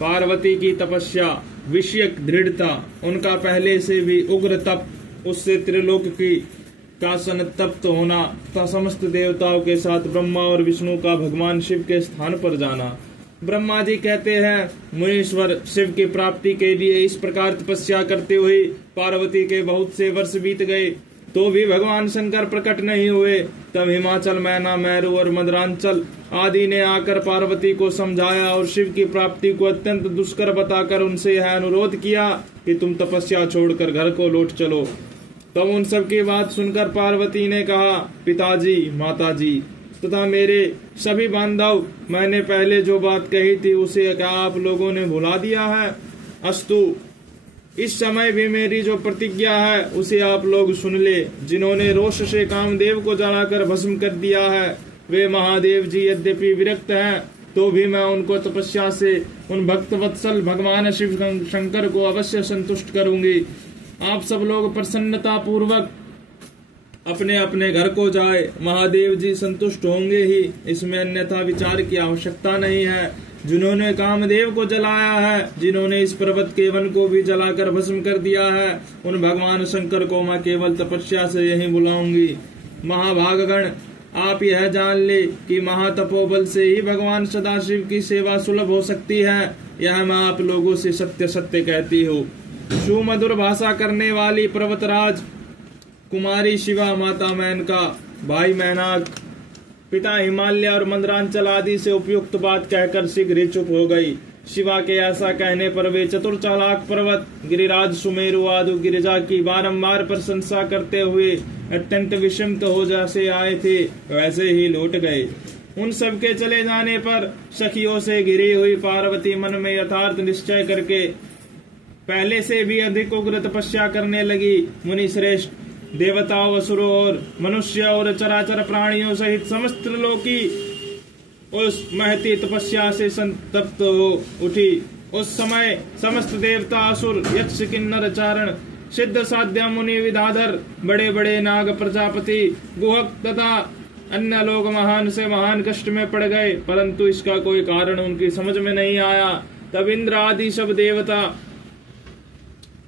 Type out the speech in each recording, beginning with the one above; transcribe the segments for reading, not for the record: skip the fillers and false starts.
पार्वती की तपस्या, विषयक दृढ़ता, उनका पहले से भी उग्र तप, उससे त्रिलोक की का संतप्त होना तथा समस्त देवताओं के साथ ब्रह्मा और विष्णु का भगवान शिव के स्थान पर जाना। ब्रह्मा जी कहते हैं, मुनीश्वर शिव की प्राप्ति के लिए इस प्रकार तपस्या करते हुए पार्वती के बहुत से वर्ष बीत गए, तो भी भगवान शंकर प्रकट नहीं हुए। तब हिमाचल, मैना, मैरू और मदरांचल आदि ने आकर पार्वती को समझाया और शिव की प्राप्ति को अत्यंत दुष्कर बताकर उनसे यह अनुरोध किया कि तुम तपस्या छोड़कर घर को लौट चलो। तब उन सब की बात सुनकर पार्वती ने कहा, पिताजी, माताजी तथा मेरे सभी बांधव, मैंने पहले जो बात कही थी उसे क्या आप लोगों ने भुला दिया है? अस्तु, इस समय भी मेरी जो प्रतिज्ञा है उसे आप लोग सुन ले। जिन्होंने रोष से कामदेव को जलाकर भस्म कर दिया है, वे महादेव जी यद्यपि विरक्त हैं, तो भी मैं उनको तपस्या से उन भक्त वत्सल भगवान शिव शंकर को अवश्य संतुष्ट करूंगी। आप सब लोग प्रसन्नता पूर्वक अपने अपने घर को जाए, महादेव जी संतुष्ट होंगे ही, इसमें अन्यथा विचार की आवश्यकता नहीं है। जिन्होंने कामदेव को जलाया है, जिन्होंने इस पर्वत के वन को भी जलाकर भस्म कर दिया है, उन भगवान शंकर को मैं केवल तपस्या से यहीं बुलाऊंगी। महाभागगण, आप यह जान ले कि महातपोबल से ही भगवान सदाशिव की सेवा सुलभ हो सकती है। यह मैं आप लोगों से सत्य सत्य कहती हूँ। सुमधुर भाषा करने वाली पर्वतराज कुमारी शिवा, माता मेनका, भाई मैनाक, पिता हिमालय और मंदरांचल आदि से उपयुक्त बात कहकर शीघ्र ही चुप हो गई। शिवा के ऐसा कहने पर वे चतुर चालाक पर्वत, गिरिराज, सुमेरु आदि गिरिजा की बारंबार प्रशंसा करते हुए अत्यंत विषमित हो जैसे आए थे वैसे ही लौट गए। उन सब के चले जाने पर सखियों से घिरी हुई पार्वती मन में यथार्थ निश्चय करके पहले से भी अधिक उग्र तपस्या करने लगी। मुनि श्रेष्ठ, देवताओं, असुरों और मनुष्य और चराचर प्राणियों सहित समस्त लोकी उस महती तपस्या से संतप्त हो उठी। उस समय समस्त देवता, असुर, यक्ष, किन्नर, चारण, सिद्ध, साध्य, मुनि, विद्याधर, बड़े बड़े नाग, प्रजापति, गुहक तथा अन्य लोग महान से महान कष्ट में पड़ गए, परंतु इसका कोई कारण उनकी समझ में नहीं आया। तब इंद्र आदि सब देवता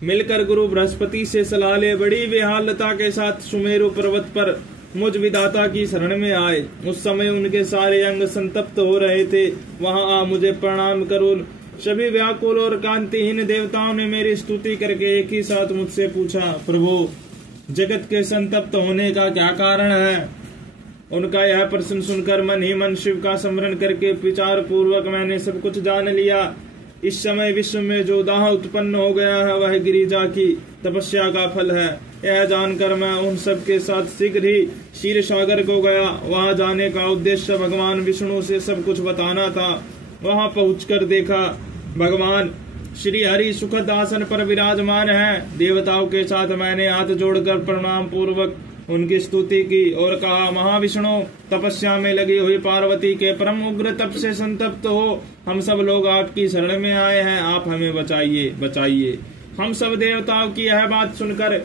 मिलकर गुरु बृहस्पति से सलाह ले बड़ी बेहालता के साथ सुमेरु पर्वत पर मुझ विधाता की शरण में आए। उस समय उनके सारे अंग संतप्त हो रहे थे। वहां आ मुझे प्रणाम करो। सभी व्याकुल और कांतिहीन देवताओं ने मेरी स्तुति करके एक ही साथ मुझसे पूछा, प्रभु, जगत के संतप्त होने का क्या कारण है? उनका यह प्रश्न सुनकर मन ही मन शिव का स्मरण करके विचार पूर्वक मैंने सब कुछ जान लिया। इस समय विश्व में जो दाह उत्पन्न हो गया है वह गिरिजा की तपस्या का फल है। यह जानकर मैं उन सब के साथ शीघ्र ही क्षीर सागर को गया। वहां जाने का उद्देश्य भगवान विष्णु से सब कुछ बताना था। वहां पहुंचकर देखा भगवान श्री हरि सुखद आसन पर विराजमान है। देवताओं के साथ मैंने हाथ जोड़कर प्रणाम पूर्वक उनकी स्तुति की और कहा, महाविष्णु, तपस्या में लगी हुई पार्वती के परम उग्र तप से संतप्त हो हम सब लोग आपकी शरण में आए हैं, आप हमें बचाइए, बचाइए। हम सब देवताओं की यह बात सुनकर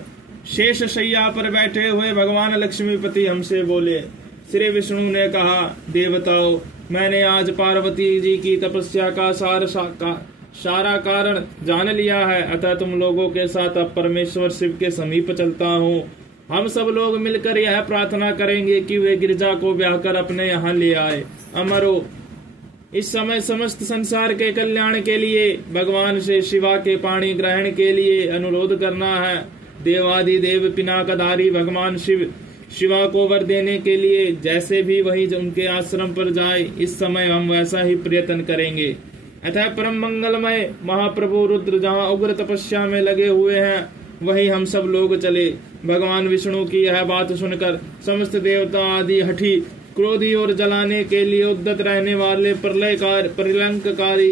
शेष शैया पर बैठे हुए भगवान लक्ष्मीपति हमसे बोले। श्री विष्णु ने कहा, देवताओं, मैंने आज पार्वती जी की तपस्या का सारा कारण जान लिया है, अतः तुम लोगों के साथ अब परमेश्वर शिव के समीप चलता हूँ। हम सब लोग मिलकर यह प्रार्थना करेंगे कि वे गिरिजा को ब्याह कर अपने यहाँ ले आए। अमरो, इस समय समस्त संसार के कल्याण के लिए भगवान से शिवा के पाणी ग्रहण के लिए अनुरोध करना है। देवादिदेव पिनाकधारी भगवान शिव शिवा को वर देने के लिए जैसे भी वही उनके आश्रम पर जाए, इस समय हम वैसा ही प्रयत्न करेंगे। अतः परम मंगलमय महाप्रभु रुद्र जहाँ उग्र तपस्या में लगे हुए हैं वही हम सब लोग चले। भगवान विष्णु की यह बात सुनकर समस्त देवता आदि हठी, क्रोधी और जलाने के लिए उद्यत रहने वाले प्रलंककारी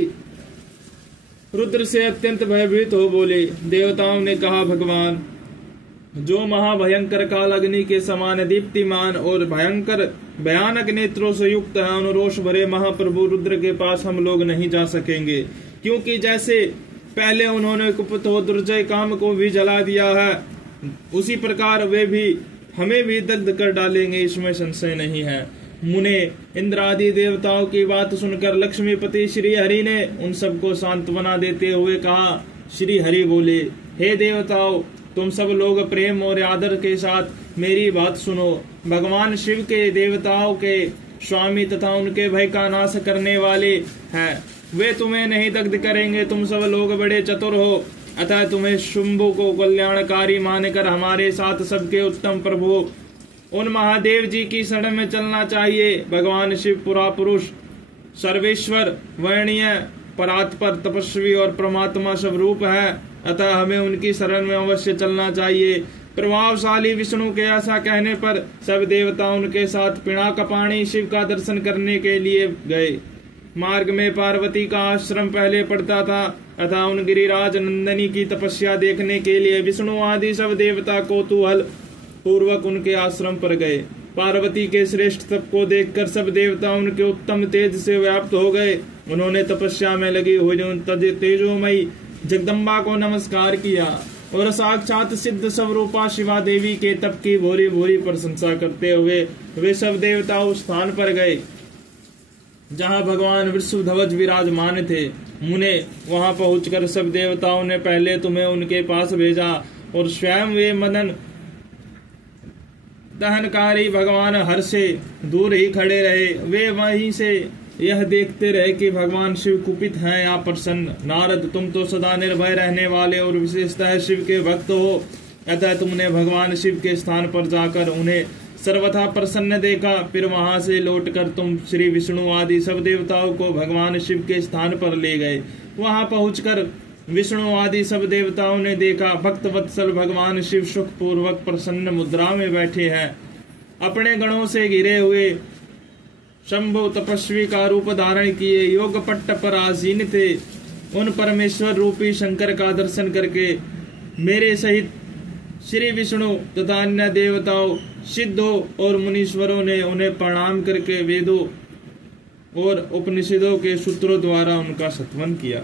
रुद्र से अत्यंत भयभीत हो बोले। देवताओं ने कहा, भगवान, जो महाभयंकर काल अग्नि के समान दीप्तिमान और भयानक नेत्रों से युक्त है, उन रोष भरे महाप्रभु रुद्र के पास हम लोग नहीं जा सकेंगे, क्योंकि जैसे पहले उन्होंने कुपित हो दुर्जय काम को भी जला दिया है, उसी प्रकार वे भी हमें भी दग्ध कर डालेंगे, इसमें संशय नहीं है। मुने इंद्र आदि देवताओं की बात सुनकर लक्ष्मीपति श्री हरि ने उन सबको सांत्वना देते हुए कहा। श्री हरि बोले, हे देवताओं, तुम सब लोग प्रेम और आदर के साथ मेरी बात सुनो। भगवान शिव के देवताओं के स्वामी तथा उनके भय का नाश करने वाले हैं। वे तुम्हें नहीं दग्ध करेंगे। तुम सब लोग बड़े चतुर हो, अतः तुम्हें शुंभु को कल्याणकारी मानकर हमारे साथ सबके उत्तम प्रभु उन महादेव जी की शरण में चलना चाहिए। भगवान शिव पुरा पुरुष, सर्वेश्वर, वर्णीय, परात्पर, तपस्वी और परमात्मा स्वरूप है, अतः हमें उनकी शरण में अवश्य चलना चाहिए। प्रभावशाली विष्णु के ऐसा कहने पर सब देवता उनके साथ पिनाकपाणी शिव का दर्शन करने के लिए गए। मार्ग में पार्वती का आश्रम पहले पड़ता था, अतः उन गिरिराज नंदनी की तपस्या देखने के लिए विष्णु आदि सब देवता कौतूहल पूर्वक उनके आश्रम पर गए। पार्वती के श्रेष्ठ तप को देखकर सब देवता उनके उत्तम तेज से व्याप्त हो गए। उन्होंने तपस्या में लगी हुई तेजोमयी जगदम्बा को नमस्कार किया और साक्षात सिद्ध स्वरूपा शिवा देवी के तप की भूरी भूरी प्रशंसा करते हुए वे सब देवता उस स्थान पर गए जहां भगवान वृषभध्वज विराजमान थे। मुने, वहां पहुंचकर सब देवताओं ने पहले तुम्हें उनके पास भेजा और स्वयं वे मदन दहनकारी भगवान हर से दूर ही खड़े रहे। वे वहीं से यह देखते रहे कि भगवान शिव कुपित हैं या प्रसन्न। नारद, तुम तो सदा निर्भय रहने वाले और विशेषतः शिव के भक्त हो, अतः तुमने भगवान शिव के स्थान पर जाकर उन्हें सर्वथा प्रसन्न देखा। फिर वहां से लौटकर तुम श्री विष्णु आदि सब देवताओं को भगवान शिव के स्थान पर ले गए। वहां पहुंचकर विष्णु आदि सब देवताओं ने देखा भक्त वत्सल भगवान शिव सुख पूर्वक प्रसन्न मुद्रा में बैठे हैं। अपने गणों से घिरे हुए शंभु तपस्वी का रूप धारण किए योग पट्ट पर आसीन थे। उन परमेश्वर रूपी शंकर का दर्शन करके मेरे सहित श्री विष्णु तथा अन्य देवताओं, सिद्धों और मुनीश्वरों ने उन्हें प्रणाम करके वेदों और उपनिषदों के सूत्रों द्वारा उनका सत्वन किया।